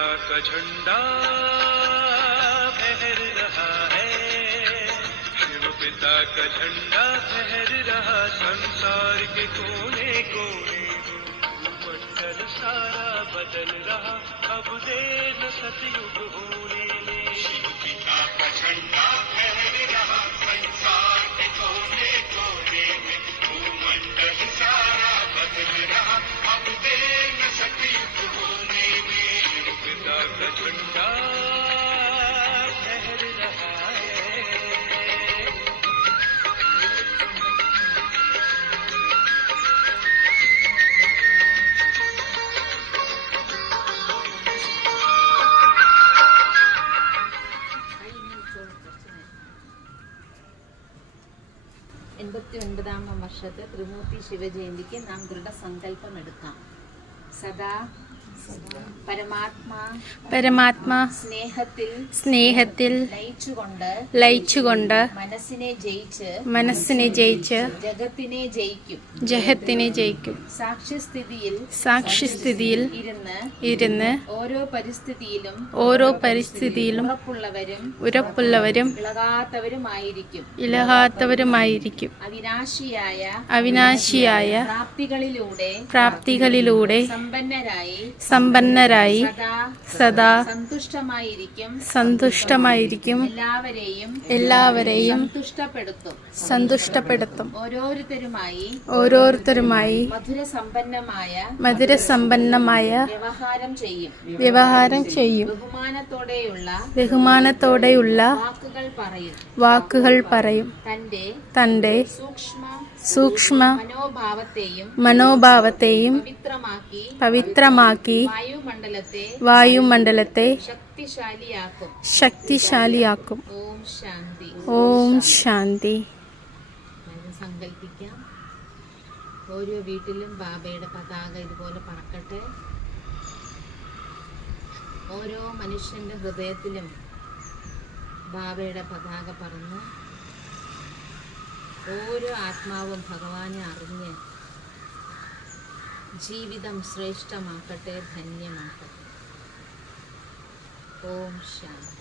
का झंडा फहर रहा है। शिव पिता का झंडा फहर रहा, संसार के कोने कोने मंडल सारा बदल रहा। अब देर सतयुग होने में എൺപത്തി ഒൻപതാം വർഷത്തെ ത്രിമൂർത്തി ശിവജയന്തിക്ക് നാം ദൃഢസങ്കല്പം എടുക്കാം സദാ പരമാത്മാ പരമാത്മാ സ്നേഹത്തിൽ സ്നേഹത്തിൽ ലയിച്ചുകൊണ്ട് ലയിച്ചുകൊണ്ട് മനസ്സിനെ ജയിച്ച് മനസ്സിനെ ജയിച്ച് ജഗത്തിനെ ജയിക്കും. ജഗത്തിനെ ജയിക്കും. സാക്ഷ്യസ്ഥിതിയിൽ സാക്ഷ്യസ്ഥിതിയിൽ ഇരുന്ന് ഇരുന്ന് ഓരോ പരിസ്ഥിതിയിലും ഓരോ പരിസ്ഥിതിയിലും ഉറപ്പുള്ളവരും ഉറപ്പുള്ളവരും ഇളകാത്തവരുമായിരിക്കും. ഇലഹാത്തവരുമായിരിക്കും അവിനാശിയായ അവിനാശിയായ പ്രാപ്തികളിലൂടെ പ്രാപ്തികളിലൂടെ സമ്പന്നരായി സമ്പന്നരായി സദാ സദാ സന്തുഷ്ടമായിരിക്കും. സന്തുഷ്ടമായിരിക്കും. എല്ലാവരെയും എല്ലാവരെയും സന്തുഷ്ടപ്പെടുത്തും. സന്തുഷ്ടപ്പെടുത്തും. ഓരോരുത്തരുമായി ഓരോരുത്തരുമായി മധുരസമ്പന്നമായ മധുരസമ്പന്നമായ വ്യവഹാരം ചെയ്യും. വ്യവഹാരം ചെയ്യും. ബഹുമാനത്തോടെയുള്ള വാക്കുകൾ പറയും. തന്റെ തന്റെ സൂക്ഷ്മ മനോഭാവത്തെയും മനോഭാവത്തെയും പവിത്രമാക്കി പവിത്രമാക്കി വായുമണ്ഡലത്തെ ശക്തിശാലിയാക്കും. ശക്തിശാലിയാക്കും. ഓം ശാന്തി. ഓം ശാന്തി. അത് സങ്കല്പിക്കാം. ഓരോ വീട്ടിലും ബാബയുടെ പതാക ഇതുപോലെ പറക്കട്ടെ. ഓരോ മനുഷ്യന്റെ ഹൃദയത്തിലും ബാബയുടെ പതാക പറന്ന് ഓരോ ആത്മാവും ഭഗവാനെ അറിഞ്ഞ് ജീവിതം ശ്രേഷ്ഠമാക്കട്ടെ ധന്യമാക്കട്ടെ. ഓം ശാന്തി.